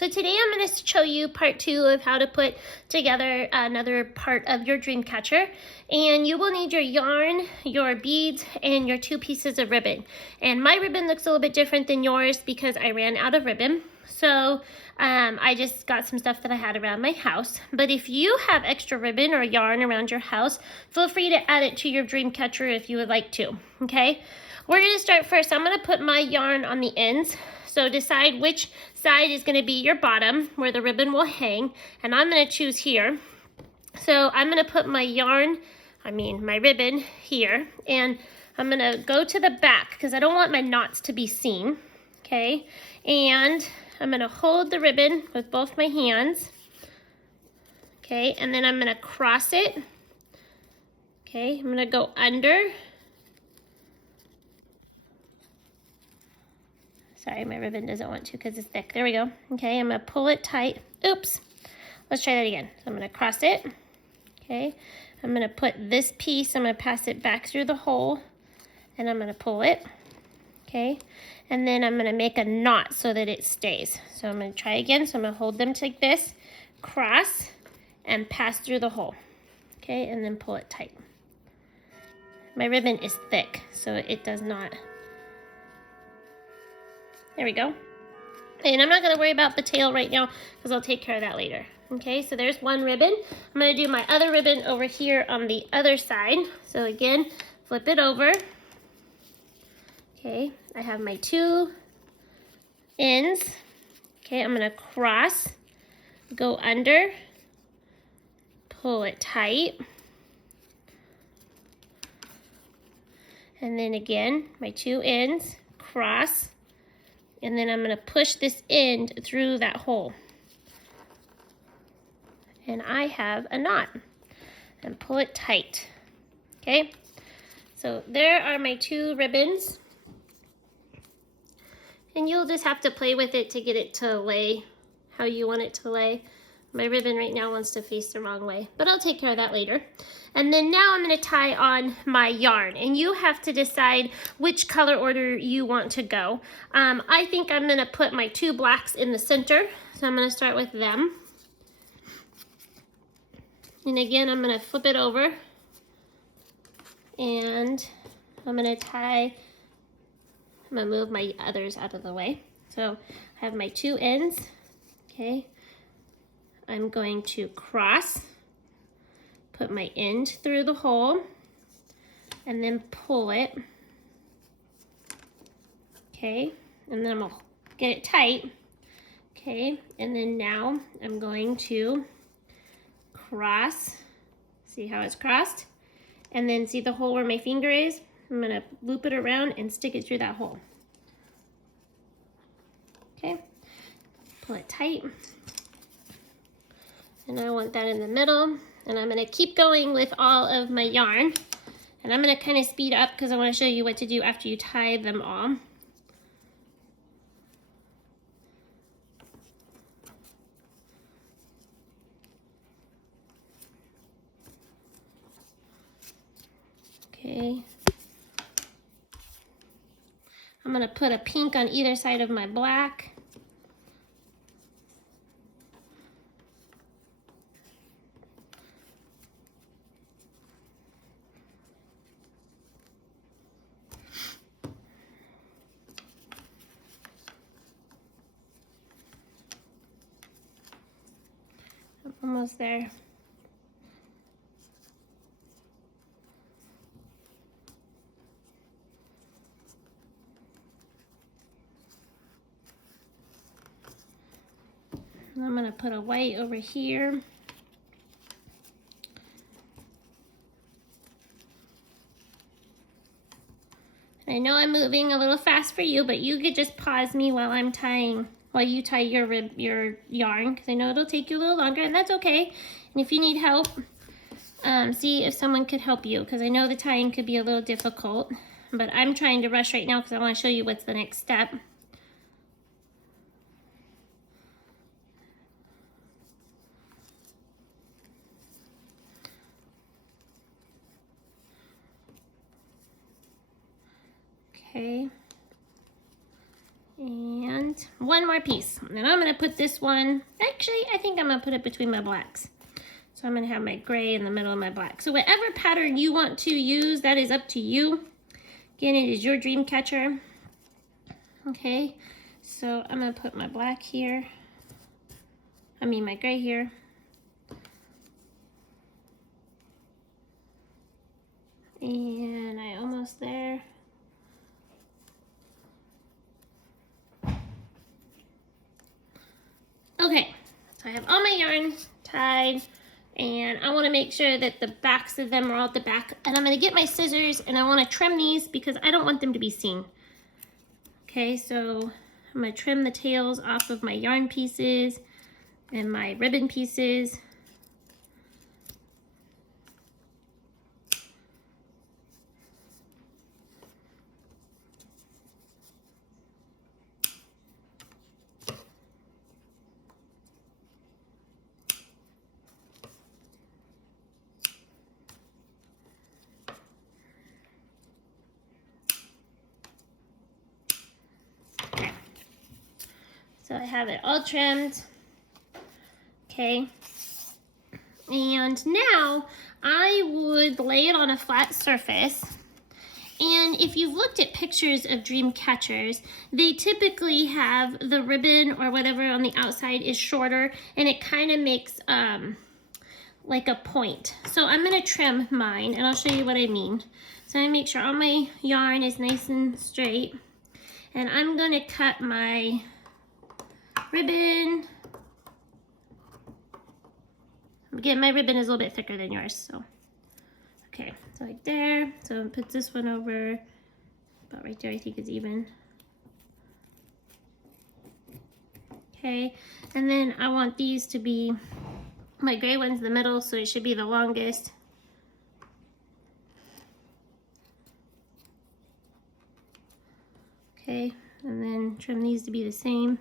So today I'm going to show you part 2 of how to put together another part of your dream catcher. And you will need your yarn, your beads, and your 2 pieces of ribbon. And my ribbon looks a little bit different than yours because I ran out of ribbon. So I just got some stuff that I had around my house. But if you have extra ribbon or yarn around your house, feel free to add it to your dream catcher if you would like to, okay? We're going to start first. I'm going to put my yarn on the ends. So decide which side is going to be your bottom, where the ribbon will hang, and I'm going to choose here. So I'm going to put my my ribbon here, and I'm going to go to the back because I don't want my knots to be seen, okay? And I'm going to hold the ribbon with both my hands, okay? And then I'm going to cross it, okay? I'm going to go under. Sorry, my ribbon doesn't want to because it's thick. There we go. Okay, I'm going to pull it tight. Oops. Let's try that again. So I'm going to cross it. Okay. I'm going to put this piece, I'm going to pass it back through the hole, and I'm going to pull it. Okay. And then I'm going to make a knot so that it stays. So I'm going to try again. So I'm going to hold them like this, cross, and pass through the hole. Okay, and then pull it tight. My ribbon is thick, so it does not... There we go. And I'm not going to worry about the tail right now because I'll take care of that later. Okay, so there's one ribbon. I'm going to do my other ribbon over here on the other side. So again, flip it over. Okay, I have my 2 ends. Okay, I'm going to cross, go under, pull it tight. And then again, my 2 ends, cross. And then I'm going to push this end through that hole. And I have a knot. And pull it tight. Okay? So there are my 2 ribbons. And you'll just have to play with it to get it to lay how you want it to lay. My ribbon right now wants to face the wrong way, but I'll take care of that later. And then now I'm going to tie on my yarn, and you have to decide which color order you want to go. I think I'm going to put my 2 blacks in the center, so I'm going to start with them. And again, I'm going to flip it over, and I'm going to move my others out of the way. So I have my 2 ends, okay. I'm going to cross, put my end through the hole, and then pull it, okay, and then I'm going to get it tight, okay, and then now I'm going to cross, see how it's crossed, and then see the hole where my finger is? I'm going to loop it around and stick it through that hole, okay, pull it tight. And I want that in the middle. And I'm going to keep going with all of my yarn. And I'm going to kind of speed up because I want to show you what to do after you tie them all. Okay. I'm going to put a pink on either side of my black. Almost there. And I'm going to put a white over here. I know I'm moving a little fast for you, but you could just pause me while I'm tying, while you tie your yarn, because I know it'll take you a little longer, and that's okay. And if you need help, see if someone could help you, because I know the tying could be a little difficult, but I'm trying to rush right now because I want to show you what's the next step. Okay. And and one more piece. And I'm gonna put this one, actually, I think I'm gonna put it between my blacks. So I'm gonna have my gray in the middle of my black. So whatever pattern you want to use, that is up to you. Again, it is your dream catcher. Okay, so I'm gonna put my black here. My gray here. And I almost there. Okay, so I have all my yarn tied, and I want to make sure that the backs of them are all at the back. And I'm going to get my scissors, and I want to trim these because I don't want them to be seen. Okay, so I'm going to trim the tails off of my yarn pieces and my ribbon pieces. So I have it all trimmed. Okay. And now I would lay it on a flat surface. And if you've looked at pictures of dream catchers, they typically have the ribbon or whatever on the outside is shorter, and it kind of makes like a point. So I'm gonna trim mine, and I'll show you what I mean. So I make sure all my yarn is nice and straight, and I'm gonna cut my ribbon. Again, my ribbon is a little bit thicker than yours, so. Okay, so like there. So I'm gonna put this one over, about right there, I think is even. Okay, and then I want these to be, my gray one's the middle, so it should be the longest. Okay, and then trim these to be the same.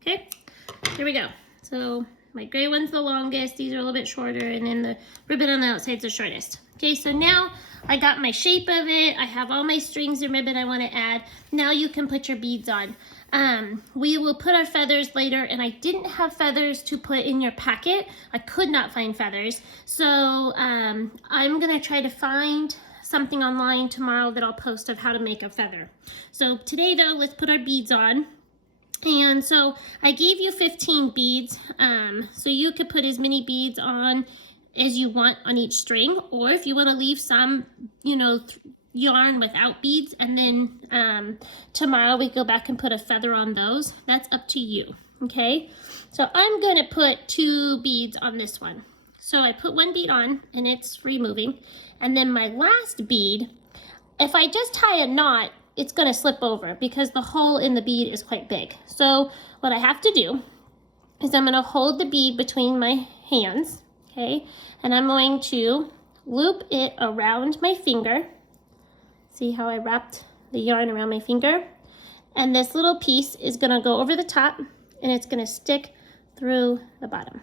Okay, here we go. So my gray one's the longest, these are a little bit shorter, and then the ribbon on the outside's the shortest. Okay, so now I got my shape of it, I have all my strings and ribbon I want to add. Now you can put your beads on. We will put our feathers later, and I didn't have feathers to put in your packet. I could not find feathers. So I'm gonna try to find something online tomorrow that I'll post of how to make a feather. So today though, let's put our beads on. And so I gave you 15 beads, so you could put as many beads on as you want on each string, or if you want to leave some, yarn without beads, and then tomorrow we go back and put a feather on those. That's up to you, okay? So I'm going to put 2 beads on this one. So I put 1 bead on, and it's removing, and then my last bead, if I just tie a knot, it's going to slip over because the hole in the bead is quite big. So what I have to do is I'm going to hold the bead between my hands, okay? And I'm going to loop it around my finger. See how I wrapped the yarn around my finger? And this little piece is going to go over the top, and it's going to stick through the bottom.